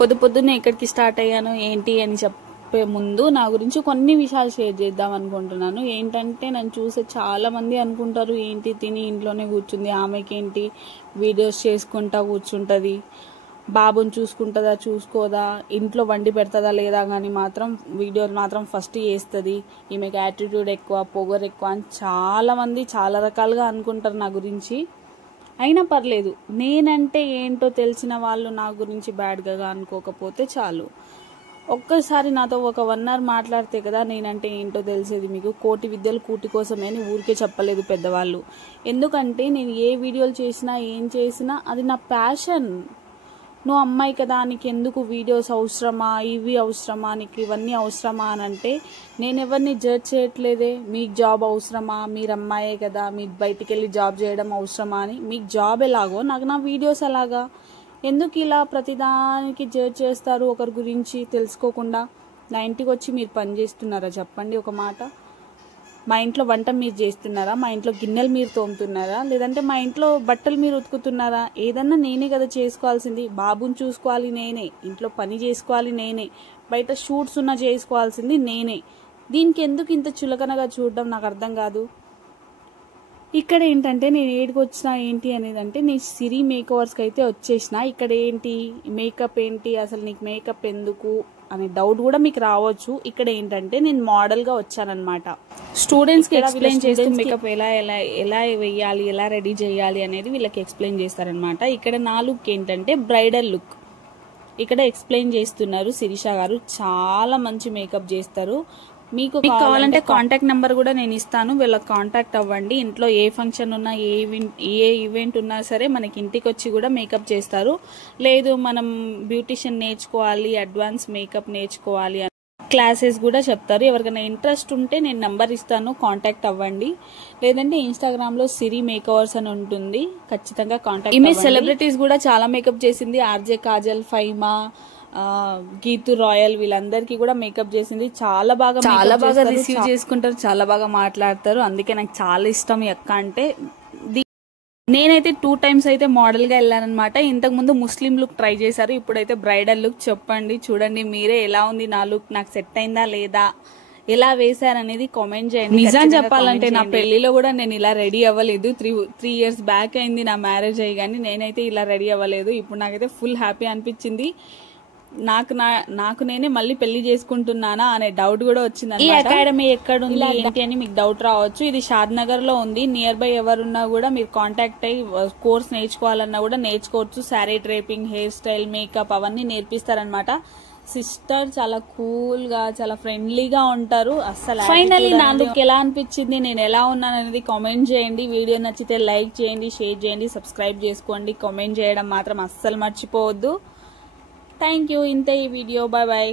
పొద్దున్నే ఎక్కడికి స్టార్ట్ అయ్యాను ఏంటి అని చెప్పే ముందు నా గురించి కొన్ని విషయాలు షేర్ చేద్దాం అనుకుంటున్నాను. ఏంటంటే నన్ను చూసే చాలా మంది అనుకుంటారు ఏంటి తిని ఇంట్లోనే కూర్చుంది, ఆమెకేంటి వీడియోస్ చేసుకుంటా కూర్చుంటుంది, బాబుని చూసుకుంటుందా చూసుకోదా, ఇంట్లో వండి పెడతదా లేదా కానీ మాత్రం వీడియోలు మాత్రం ఫస్ట్ చేస్తుంది, ఈమెకి యాటిట్యూడ్ ఎక్కువ, పొగరు ఎక్కువ అని చాలామంది చాలా రకాలుగా అనుకుంటారు నా గురించి. అయినా పర్లేదు, నేనంటే ఏంటో తెలిసిన వాళ్ళు నా గురించి బ్యాడ్గా అనుకోకపోతే చాలు. ఒక్కసారి నాతో ఒక 1 hour మాట్లాడితే కదా నేనంటే ఏంటో తెలిసేది మీకు. కోటి విద్యలు కూటి కోసమే అని ఊరికే చెప్పలేదు పెద్దవాళ్ళు. ఎందుకంటే నేను ఏ వీడియోలు చేసినా ఏం చేసినా అది నా ప్యాషన్. నువ్వు అమ్మాయి కదా, నీకు ఎందుకు వీడియోస్ అవసరమా, ఇవి అవసరమా, నీకు ఇవన్నీ అవసరమా అని అంటే నేను ఎవరిని జడ్జ్ చేయట్లేదే. మీకు జాబ్ అవసరమా, మీరు అమ్మాయే కదా, మీరు బయటికి వెళ్ళి జాబ్ చేయడం అవసరమా అని. మీకు జాబ్ ఎలాగో నాకు నా వీడియోస్ అలాగా. ఎందుకు ఇలా ప్రతిదానికి జడ్జ్ చేస్తారు ఒకరి గురించి తెలుసుకోకుండా? నా ఇంటికి వచ్చి మీరు పని చేస్తున్నారా చెప్పండి ఒక మాట? మా ఇంట్లో వంట మీరు చేస్తున్నారా, మా ఇంట్లో గిన్నెలు మీరు తోముతున్నారా, లేదంటే మా ఇంట్లో బట్టలు మీరు ఉతుకుతున్నారా? ఏదన్నా నేనే కదా చేసుకోవాల్సింది. బాబుని చూసుకోవాలి నేనే, ఇంట్లో పని చేసుకోవాలి నేనే, బయట షూట్స్ ఉన్నా చేసుకోవాల్సింది నేనే. దీనికి ఎందుకు ఇంత చులకనగా చూడడం నాకు అర్థం కాదు. ఇక్కడ ఏంటంటే నేను ఏడికి వచ్చినా ఏంటి అనేది అంటే నేను సిరి మేకవర్స్కి అయితే వచ్చేసిన. ఇక్కడ ఏంటి మేకప్ ఏంటి, అసలు నీకు మేకప్ ఎందుకు అనే డౌట్ కూడా మీకు రావచ్చు. ఇక్కడ ఏంటంటే నేను మోడల్గా వచ్చానమాట. స్టూడెంట్స్కి ఎక్స్ప్లెయిన్ చేస్తూ మేకప్ ఎలా వేయాలి, ఎలా రెడీ చేయాలి అనేది వీళ్ళకి ఎక్స్ప్లెయిన్ చేస్తారనమాట. ఇక్కడ నా లుక్ ఏంటంటే బ్రైడల్ లుక్ ఇక్కడ ఎక్స్ప్లెయిన్ చేస్తున్నారు శిరీష గారు. చాలా మంచి మేకప్ చేస్తారు. మీకు కావాలంటే కాంటాక్ట్ నెంబర్ కూడా నేను ఇస్తాను, వీళ్ళకి కాంటాక్ట్ అవ్వండి. ఇంట్లో ఏ ఫంక్షన్ ఉన్నా ఏ ఈవెంట్ ఉన్నా సరే మనకి ఇంటికి వచ్చి కూడా మేకప్ చేస్తారు. లేదు మనం బ్యూటిషియన్ నేర్చుకోవాలి, అడ్వాన్స్ మేకప్ నేర్చుకోవాలి అని క్లాసెస్ కూడా చెప్తారు. ఎవరికైనా ఇంట్రెస్ట్ ఉంటే నేను నెంబర్ ఇస్తాను, కాంటాక్ట్ అవ్వండి. లేదంటే ఇన్స్టాగ్రామ్ లో సిరి మేకవర్స్ అని ఉంటుంది, ఖచ్చితంగా కాంటాక్ట్. ఈమె సెలబ్రిటీస్ కూడా చాలా మేకప్ చేసింది. ఆర్జే కాజల్, ఫైమా, గీతు రాయల్ వీళ్ళందరికీ కూడా మేకప్ చేసింది. చాలా బాగా రిసీవ్ చేసుకుంటారు, చాలా బాగా మాట్లాడతారు. అందుకే నాకు చాలా ఇష్టం ఈ అక్క అంటే. నేనైతే 2 times అయితే మోడల్ గా వెళ్ళానమాట. ఇంతకు ముందు ముస్లిం లుక్ ట్రై చేశారు, ఇప్పుడైతే బ్రైడల్ లుక్. చెప్పండి, చూడండి మీరే ఎలా ఉంది నా లుక్, నాకు సెట్ అయిందా లేదా, ఎలా వేశారనేది కామెంట్ చేయండి. నిజం చెప్పాలంటే నా పెళ్లిలో కూడా నేను ఇలా రెడీ అవ్వలేదు. 3 years బ్యాక్ అయింది నా మ్యారేజ్ అయ్యి, కానీ నేనైతే ఇలా రెడీ అవ్వలేదు. ఇప్పుడు నాకైతే ఫుల్ హ్యాపీ అనిపించింది. నాకు నేనే మళ్ళీ పెళ్లి చేసుకుంటున్నానా అనే డౌట్ కూడా వచ్చింది. ఈ అకాడమీ ఎక్కడుంది ఏంటి అని మీకు డౌట్ రావచ్చు. ఇది షాద్నగర్ లో ఉంది. నియర్ బై ఎవరున్నా కూడా మీరు కాంటాక్ట్ అయ్యి కోర్స్ నేర్చుకోవాలన్నా కూడా నేర్చుకోవచ్చు. Sari draping, hair style, makeup అవన్నీ నేర్పిస్తారనమాట. సిస్టర్ చాలా కూల్ గా, చాలా ఫ్రెండ్లీగా ఉంటారు. అస్సలు ఫైనలీ నా లుక్ ఎలా అనిపించింది, నేను ఎలా ఉన్నాను అనేది కామెంట్ చేయండి. వీడియో నచ్చితే లైక్ చేయండి, షేర్ చేయండి, సబ్స్క్రైబ్ చేసుకోండి. కామెంట్ చేయడం మాత్రం అస్సలు మర్చిపోవద్దు. Thank you. ఇంతే ఈ వీడియో. Bye bye.